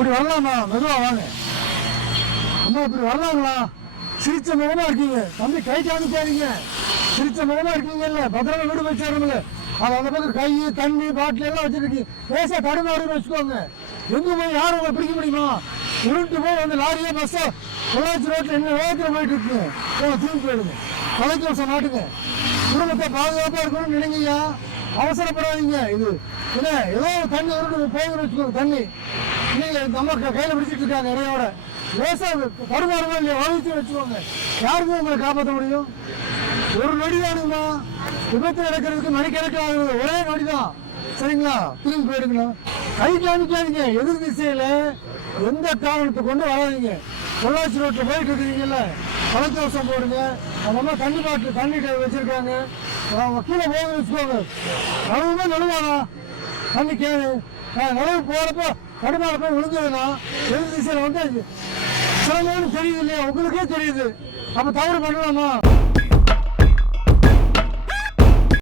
இப்படி வரலாமா? மெதுவா வாங்க அம்மா. இப்படி வரலாங்களா? சிரிச்ச முகமா இருக்கீங்க தம்பி, கை காமிக்காதீங்க. சிரிச்ச முகமா இருக்கீங்கல்ல, பத்திரமா வீடு வச்சாருமில்ல. அது அந்த பக்கம் கை தண்ணி பாட்டில் எல்லாம் வச்சிருக்கீங்க. பேச தடுமாறுன்னு வச்சுக்கோங்க. எங்க போய் யாரும் உங்களை பிடிக்க முடியுமா? உருட்டு போய் வந்து லாரியே பஸ்ஸோ பொள்ளாச்சி ரோட்டில் என்ன வேகத்தில் போயிட்டு இருக்குங்க. தூக்கி போயிடுங்க. தலைக்கவசம் மாட்டுங்க. குடும்பத்தை பாதுகாப்பாக இருக்கணும்னு நினைங்கய்யா. அவசரப்படாதீங்க. இது என்ன ஏதோ தண்ணி உருட்டு போகுதுன்னு வச்சுக்கோங்க. தண்ணி நீங்கள் இந்த அம்மா கையில் பிடிச்சிட்டு இருக்காங்க இறையோட. லேசாக தடுமாறுமா இல்லையா வலிச்சு வச்சுக்கோங்க. யாருக்கும் உங்களை காப்பாற்ற முடியும்? ஒரு நொடி தானுங்கம்மா. விபத்து நடக்கிறதுக்கு மணிக்கணக்கில் ஆகுது. ஒரே நொடி தான். சரிங்களா? திரும்பி போயிடுங்களா? கை காமிக்காதீங்க. எதிர் திசையில் எந்த காரணத்தை கொண்டு வராதிங்க. பொள்ளாச்சி ரோட்டில் போயிட்டு இருக்கிறீங்கல்ல, தலைக்கவசம் போடுங்க. அந்த அம்மா தண்ணி பாட்டில் தண்ணி வச்சிருக்காங்க. கீழே போகுதுன்னு வச்சுக்கோங்க. நடுவுமே நடுவானா தண்ணி கேளு. நடுவு போகிறப்போ கடுமையான போய் விழுந்ததுன்னா எதிர் திசையில் வந்து சிரமம்னு தெரியுது இல்லையா? உங்களுக்கே தெரியுது. அப்போ தவறு பண்ணலாமா?